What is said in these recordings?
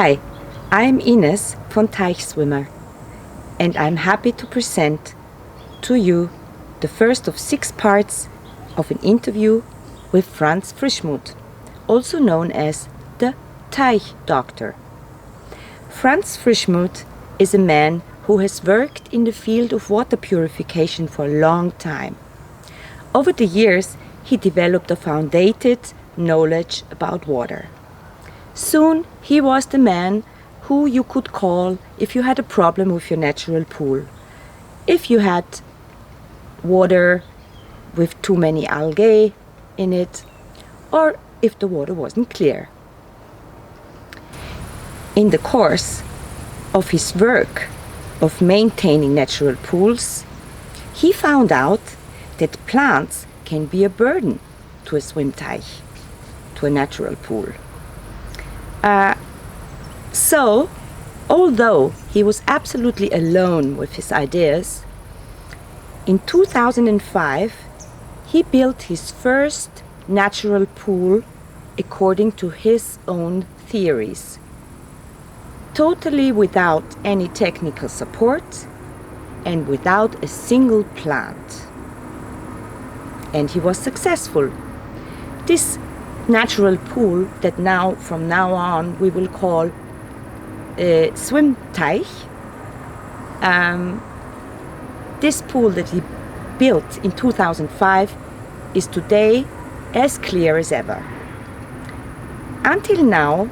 Hi, I'm Ines von Teichswimmer, and I'm happy to present to you the first of 6 parts of an interview with Franz Frischmuth, also known as the Teichdoctor. Franz Frischmuth is a man who has worked in the field of water purification for a long time. Over the years, he developed a founded knowledge about water. Soon, he was the man who you could call if you had a problem with your natural pool. If you had water with too many algae in it, or if the water wasn't clear. In the course of his work of maintaining natural pools, he found out that plants can be a burden to a schwimmteich, to a natural pool. So, although he was absolutely alone with his ideas, in 2005 he built his first natural pool according to his own theories, totally without any technical support and without a single plant. And he was successful. This natural pool that from now on we will call schwimmteich. This pool that he built in 2005 is today as clear as ever. Until now,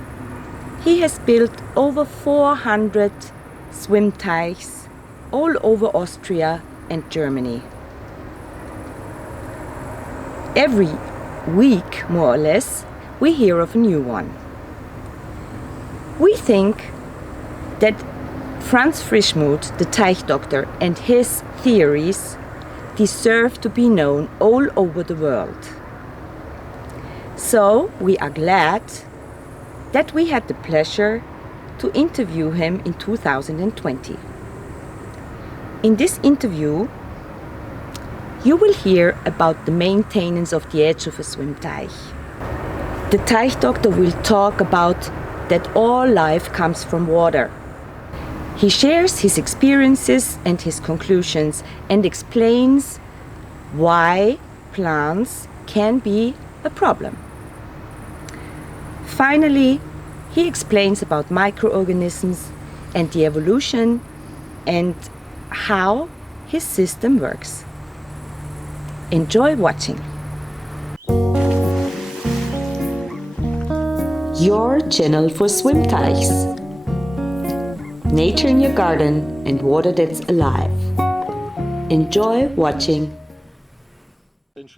he has built over 400 schwimmteichs all over Austria and Germany. Every week, more or less, we hear of a new one. We think that Franz Frischmuth, the Teichdoctor, and his theories deserve to be known all over the world. So we are glad that we had the pleasure to interview him in 2020. In this interview, you will hear about the maintenance of the edge of a schwimmteich. The Teichdoctor will talk about that all life comes from water. He shares his experiences and his conclusions and explains why plants can be a problem. Finally, he explains about microorganisms and the evolution and how his system works. Enjoy watching. Your channel for schwimmteichs. Nature in your garden and water that's alive. Enjoy watching.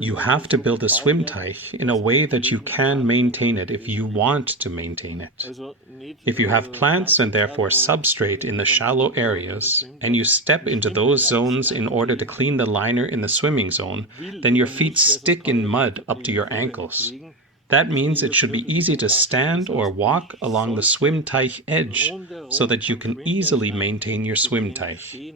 You have to build a schwimmteich in a way that you can maintain it if you want to maintain it. If you have plants and therefore substrate in the shallow areas, and you step into those zones in order to clean the liner in the swimming zone, then your feet stick in mud up to your ankles. That means it should be easy to stand or walk along the schwimmteich edge so that you can easily maintain your schwimmteich.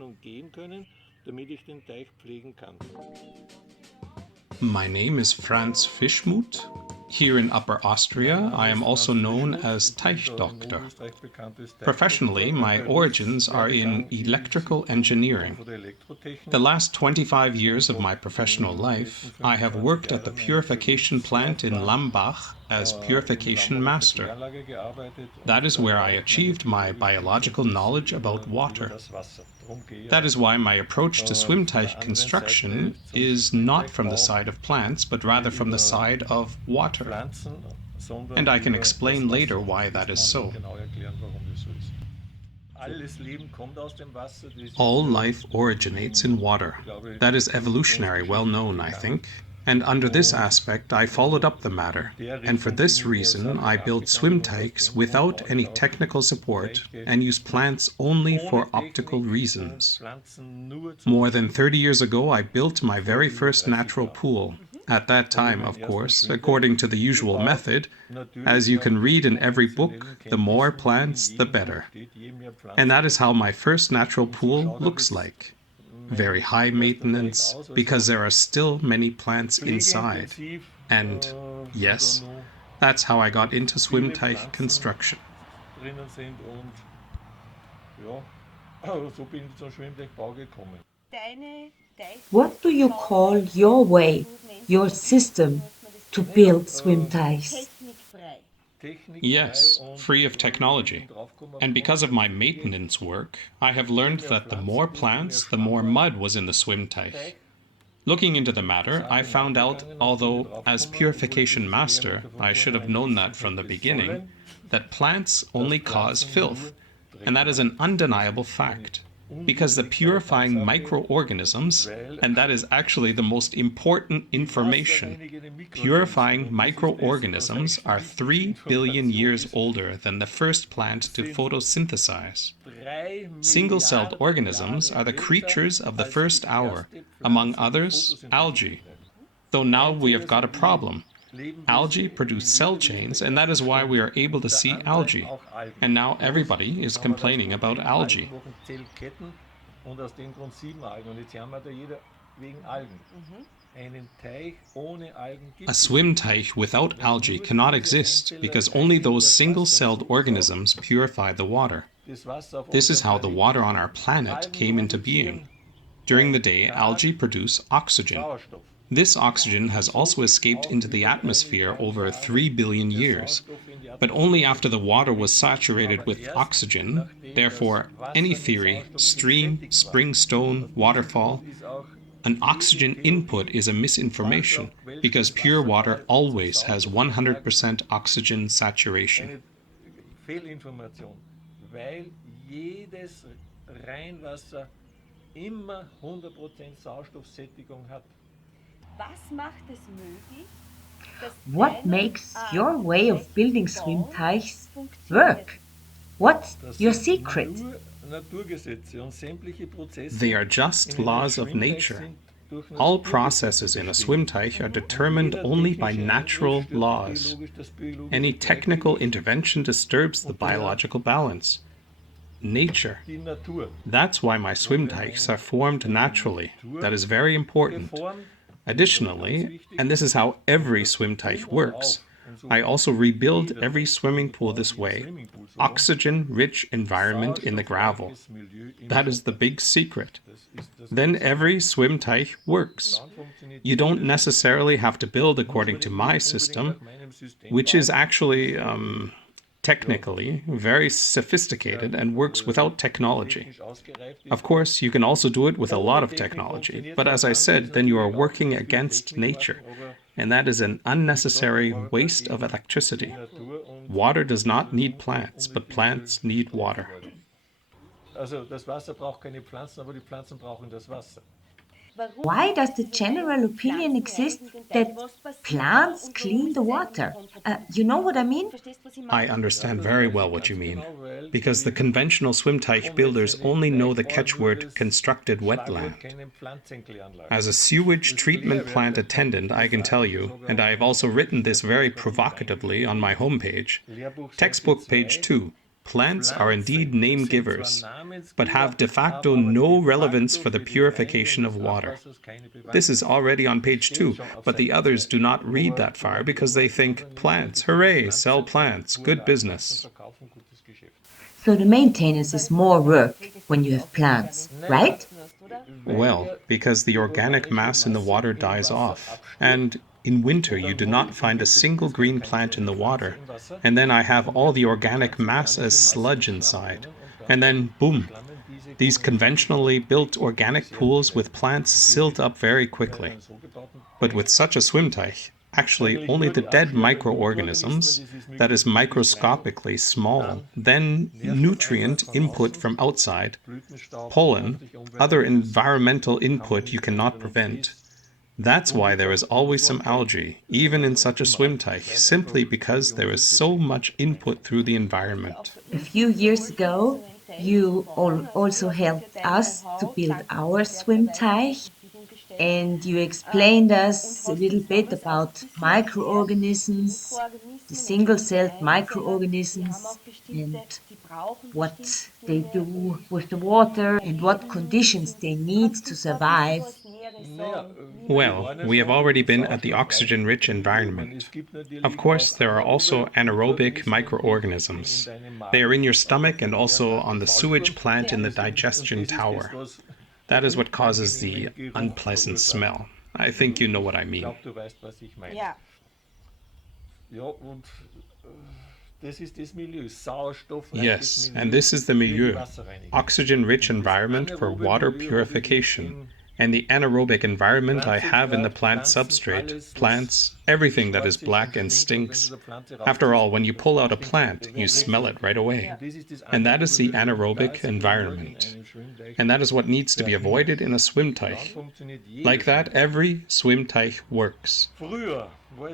My name is Franz Frischmuth. Here in Upper Austria, I am also known as Teichdoctor. Professionally, my origins are in electrical engineering. The last 25 years of my professional life, I have worked at the purification plant in Lambach as purification master. That is where I achieved my biological knowledge about water. That is why my approach to schwimmteich construction is not from the side of plants, but rather from the side of water. And I can explain later why that is so. All life originates in water. That is evolutionary, well known, I think. And under this aspect, I followed up the matter, and for this reason I build schwimmteichs without any technical support and use plants only for optical reasons. More than 30 years ago, I built my very first natural pool. At that time, of course, according to the usual method, as you can read in every book, the more plants, the better. And that is how my first natural pool looks like. Very high maintenance, because there are still many plants inside. And yes, that's how I got into schwimmteich construction. drinnen sind und ja, so bin ich zum Schwimmteichbau gekommen. What do you call your way, your system to build swimteichs? Yes, free of technology. And because of my maintenance work, I have learned that the more plants, the more mud was in the swimteich. Looking into the matter, I found out, although as purification master I should have known that from the beginning, that plants only cause filth, and that is an undeniable fact. Because the purifying microorganisms, and that is actually the most important information, purifying microorganisms are 3 billion years older than the first plant to photosynthesize. Single-celled organisms are the creatures of the first hour, among others, algae. Though now we have got a problem. Algae produce cell chains, and that is why we are able to see algae. And now everybody is complaining about algae. A swimteich without algae cannot exist because only those single-celled organisms purify the water. This is how the water on our planet came into being. During the day, algae produce oxygen. This oxygen has also escaped into the atmosphere over 3 billion years, but only after the water was saturated with oxygen. Therefore, any theory, stream, spring stone, waterfall, an oxygen input is a misinformation because pure water always has 100% oxygen saturation. Weil jedes Reinwasser immer 100% Sauerstoffsättigung hat. What makes your way of building swimteichs work? What's your secret? They are just laws of nature. All processes in a swimteich are determined only by natural laws. Any technical intervention disturbs the biological balance. Nature. That's why my swimteichs are formed naturally. That is very important. Additionally, and this is how every swimteich works, I also rebuild every swimming pool this way, oxygen-rich environment in the gravel. That is the big secret. Then every swimteich works. You don't necessarily have to build according to my system, which is actually technically very sophisticated and works without technology. Of course, you can also do it with a lot of technology, but as I said, then you are working against nature, and that is an unnecessary waste of electricity. Water does not need plants, but plants need water. Also das Wasser braucht keine Pflanzen, aber die Pflanzen brauchen das Wasser. Why does the general opinion exist that plants clean the water? You know what I mean? I understand very well what you mean, because the conventional swimteich builders only know the catchword constructed wetland. As a sewage treatment plant attendant, I can tell you, and I have also written this very provocatively on my homepage, textbook page 2, plants are indeed name givers, but have de facto no relevance for the purification of water. This is already on page 2, but the others do not read that far because they think, plants, hooray, sell plants, good business. So the maintenance is more work when you have plants, right? Well, because the organic mass in the water dies off, and in winter you do not find a single green plant in the water, and then I have all the organic mass as sludge inside, and then boom, these conventionally built organic pools with plants silt up very quickly. But with such a swimteich, actually only the dead microorganisms, that is microscopically small, then nutrient input from outside, pollen, other environmental input you cannot prevent. That's why there is always some algae, even in such a swimteich, simply because there is so much input through the environment. A few years ago, you also helped us to build our swimteich, and you explained us a little bit about microorganisms, the single-celled microorganisms, and what they do with the water and what conditions they need to survive. Well, we have already been at the oxygen-rich environment. Of course, there are also anaerobic microorganisms. They are in your stomach and also on the sewage plant in the digestion tower. That is what causes the unpleasant smell. I think you know what I mean. Yeah. Yes, and this is the milieu, oxygen-rich environment for water purification, and the anaerobic environment I have in the plant substrate, plants, everything that is black and stinks. After all, when you pull out a plant, you smell it right away. And that is the anaerobic environment. And that is what needs to be avoided in a swimteich. Like that, every swimteich works.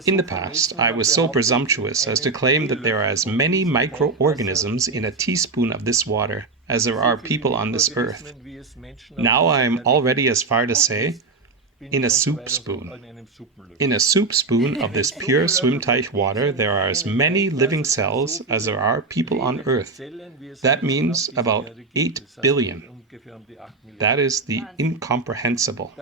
In the past, I was so presumptuous as to claim that there are as many microorganisms in a teaspoon of this water as there are people on this earth. Now I am already as far to say, in a soup spoon. In a soup spoon of this pure swimteich water, there are as many living cells as there are people on earth. That means about 8 billion. That is the incomprehensible.